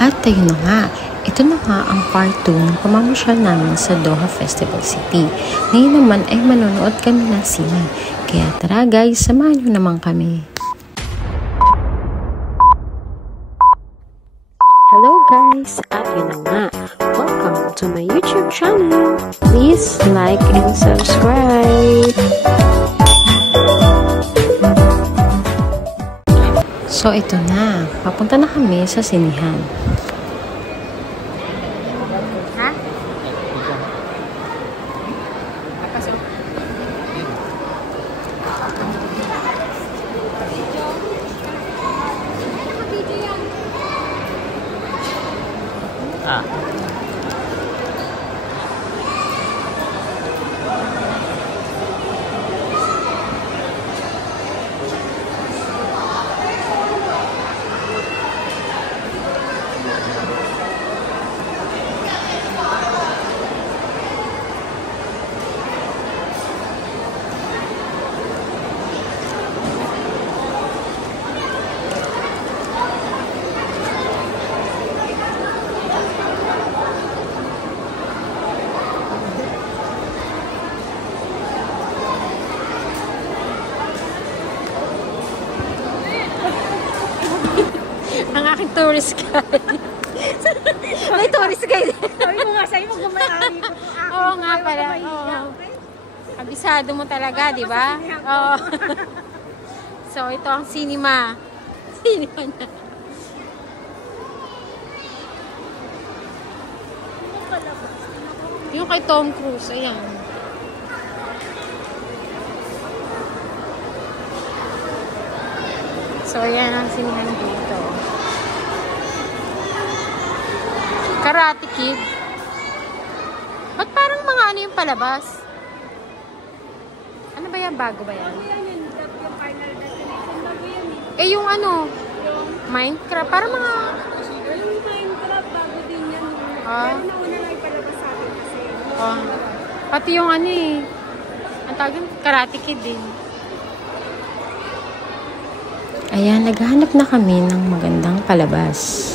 At ayun na nga, ito na nga ang part 2 ng pamamasyal namin sa Doha Festival City. Ngayon naman ay manonood kami ng sine. Kaya tara guys, samahan nyo naman kami. Hello guys, at yun na nga, welcome to my YouTube channel. Please like and subscribe. So ito na, papunta na kami sa sinihan. Ha? Ah. Ang aking tourist guide. May tourist guide. Sabi mo nga sa'yo, mag-umayari ko. Oo nga pala. Kabisado mo talaga, di ba? Oo. So, ito ang cinema. Cinema na. Yung kay Tom Cruise, ayan. So, ayan ang sinihan dito. Karate Kid. Ba't parang mga ano yung palabas? Ano ba yan? Bago ba yan? Eh, yung ano? Minecraft. Parang mga... Yung Minecraft, bago din yan. Ah. Pero nauna lang ipalabas sa akin kasi. Ah. Pati yung ano eh. Ang tawag Karate Kid din. Ayan, naghahanap na kami ng magandang palabas.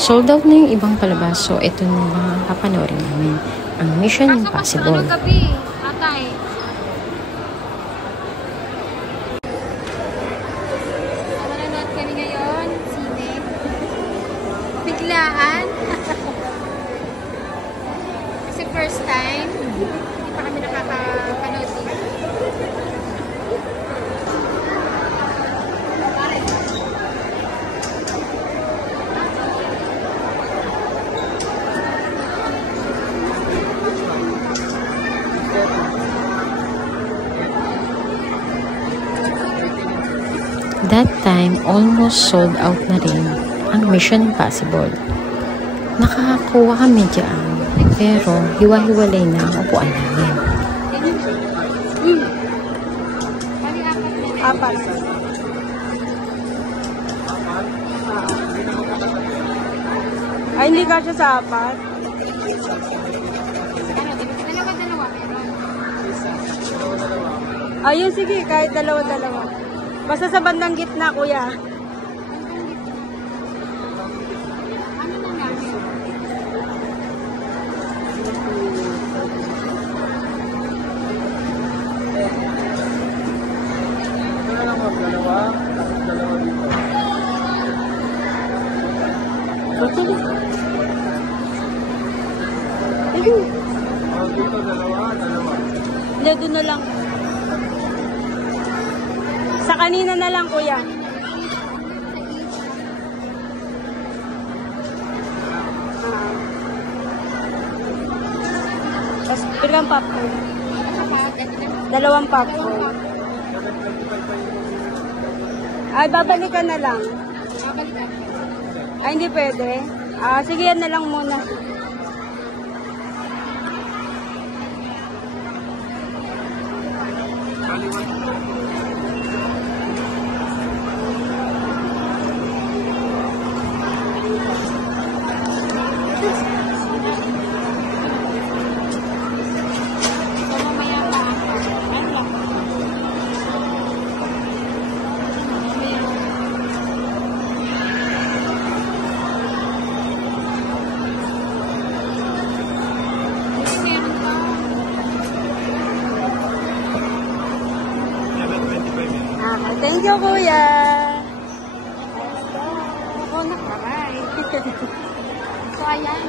Sold out na yung ibang palabas, so ito na mga papanoorin namin. Ang Mission Impossible. Anong gabi? Atay. Manonood kami ngayon. Sine. Biglaan. Kasi first time, hindi pa kami nakakapanood dito. That time, almost sold out na rin ang Mission Impossible. Nakakakuha kami dyan, pero hiwa-hiwalay na ang upuan namin. Apat. Ay, hindi ka siya sa apat. Dalawa-dalawa meron. Ayun, sige, kahit dalawa-dalawa. Basta sa bandang gitna, kuya. Ano nang namin? Hindi, doon na lang. Sa kanina na lang, kuya. Tapos, bilang popcorn. Dalawang popcorn. Ay, babalikan na lang. Ay, hindi pwede. Sige, yan na lang muna. Thank you, kuya. Ako nakaray. So, ayan.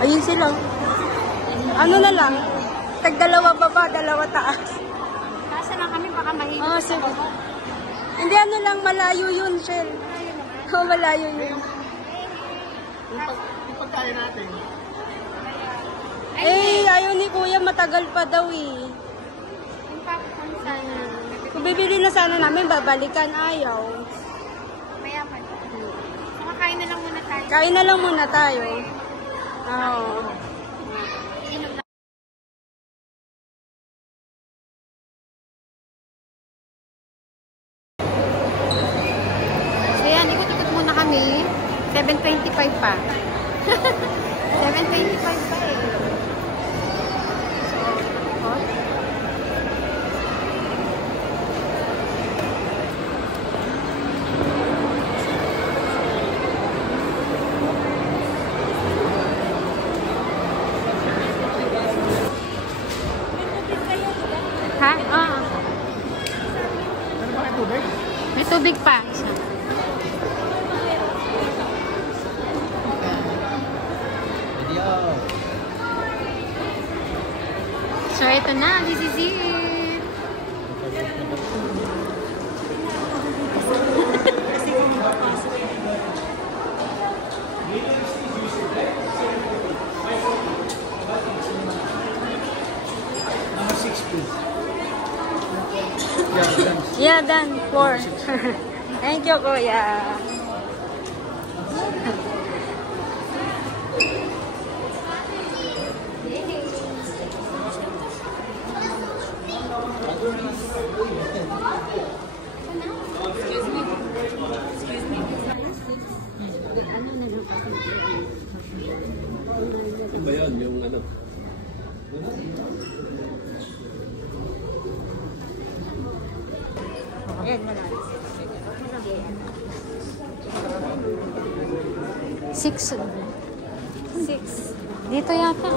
Ayun sila. Ano na lang? Tag-dalawa baba, dalawa taas. Nasa lang kami, baka mahirap. Oh, sige. Hindi, ano lang, malayo yun, Shell. Oh, malayo yun. Yung pagkain natin. Eh, ayaw ni kuya, matagal pa daw eh. Yung popcorn sana. Kung bibili na sana namin, babalikan, ayaw. Mayaman. Saka kain na lang muna tayo. Kain na lang muna tayo. Oo. Inom na. So yan, ikot-ikot muna kami. 7:25 pa. 7:25 pa eh. So, ikot. Ha? Oo. Ano ba kayo tubig? May tubig pa. Isa. So, ito na. This is it. Number 6 please. Yeah, done. 4. Thank you, kuya. Ano ba yun? Yung ano? Six. Dito yata.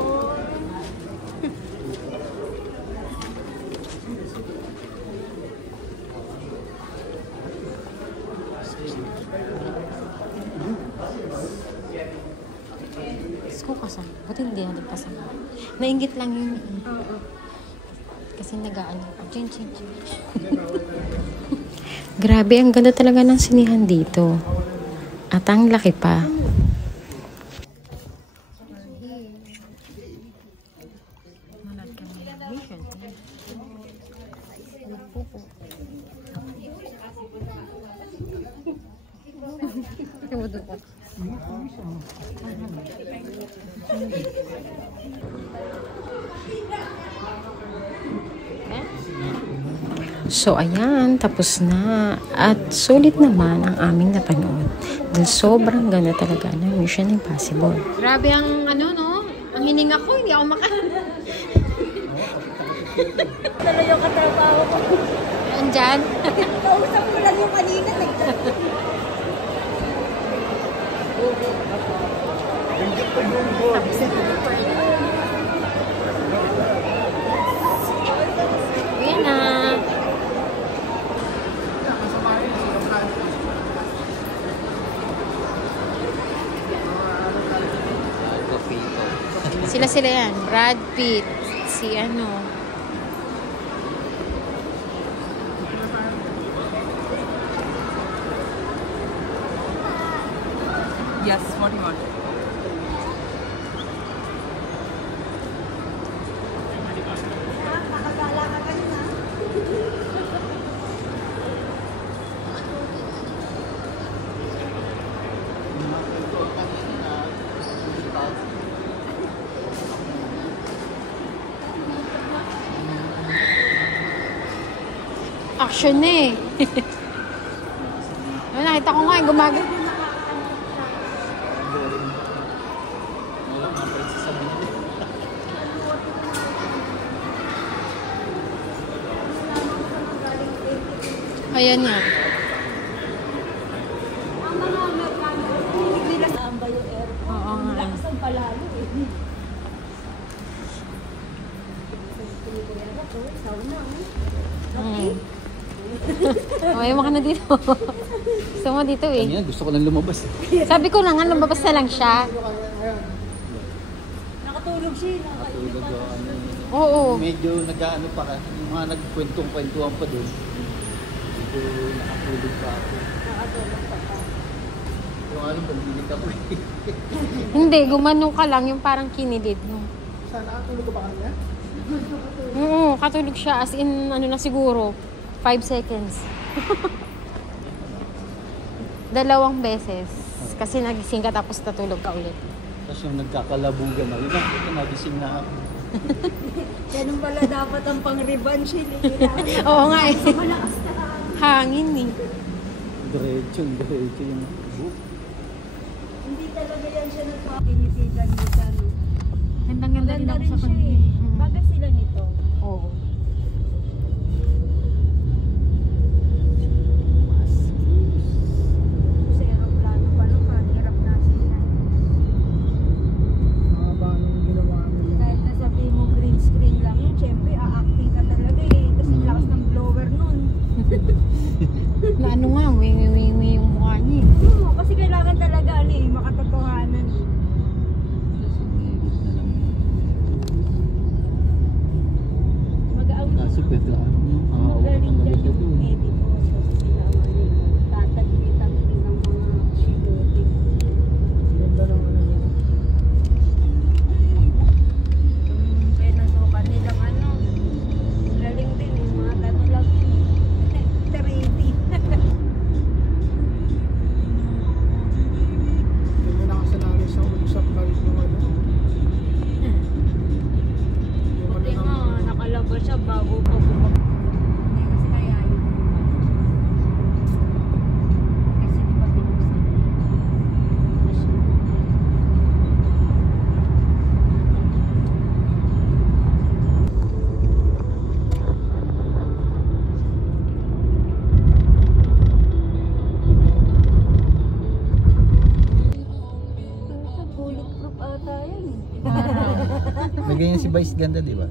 Ko kasama. Buti hindi natin kasama. Nainggit lang yun. Kasi nag-ano. Chin. Grabe, ang ganda talaga ng sinihan dito. At ang laki pa. So, ayan, tapos na. At sulit naman ang aming napanood. Dahil sobrang ganda talaga ng Mission Impossible. Grabe ang ano, no? Ang hininga ko, hindi ako Talaga yung katrabaho ko. Andyan? Kausap ko lang yung kanina. Ayan na. Sila yan. Brad Pitt. Si ano. Yes, 41. Action na eh. Nakita ko nga, gumagano. Ayan nga. Oo nga. Ayaw mo ka na dito. Gusto mo dito eh. Kanya, gusto ko lang lumabas. Sabi ko na nga, lumabas na lang siya. Nakatulog siya. Nakatulog ako. Oo. Medyo nag-ano pa ka. Yung mga nagkwentong-kwentuhan pa doon. Medyo nakatulog pa ako. Yung ano, pag-init ako eh. Hindi, gumanong ka lang, yung parang kinilid. Saan nakatulog ka ba kanina? Oo, katulog siya. As in, ano na siguro, 5 seconds. 2 beses. Kasi nagising ka tapos natulog ka ulit. Tapos yung nagkakalabugan na, yun ito, nagising na ako. Ganun pala dapat ang pang-revenge. Oo nga eh. Hangin eh. Diretso yung book. Hindi talaga yan siya nagpapinitigan dito. Gandang-ganda Ganda rin siya eh. Bagay sila nito. Oo. Sa aeroplano pa nung hirap na sila. Mga ba anong ginawa nila? Kahit nasabihin mo green screen lang yun, syempre a-acting ka talaga eh. Tapos yung lakas ng blower nun. Na ano nga, wingi-wingi yung mukha niya eh. Oo, kasi kailangan talaga makatotohanan. Kaso pwede lang. Magaling dyan yung editor. Kasi sila tatagpitan rin ng mga shooting. Ganda ng ano yun. Yung pinasukan nilang galing din yung mga tanong lang yun. 3D. Hindi nakasanali sa usap na rin yung ano. Yung Buti ano nga, nakalabas siya bago pa bumag. Hindi kasi kaya yun. Kasi di ba pinuksan? Bulletproof ata yun. Lagay niya si Vice ganda, di ba?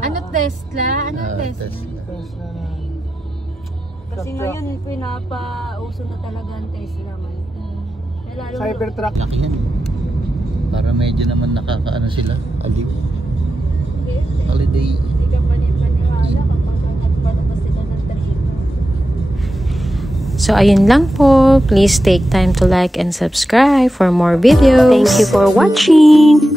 Ano Tesla? Ano Tesla? Tesla. Kasi ngayon, pinapauso na talaga ang Tesla man. Lalo Cybertruck. Laki yan eh. Para medyo naman nakakaano sila. Aliw. Holiday. hindi ka maniwala kapag nagpalabas sila ng trailer. So ayun lang po. Please take time to like and subscribe for more videos. Thank you for watching.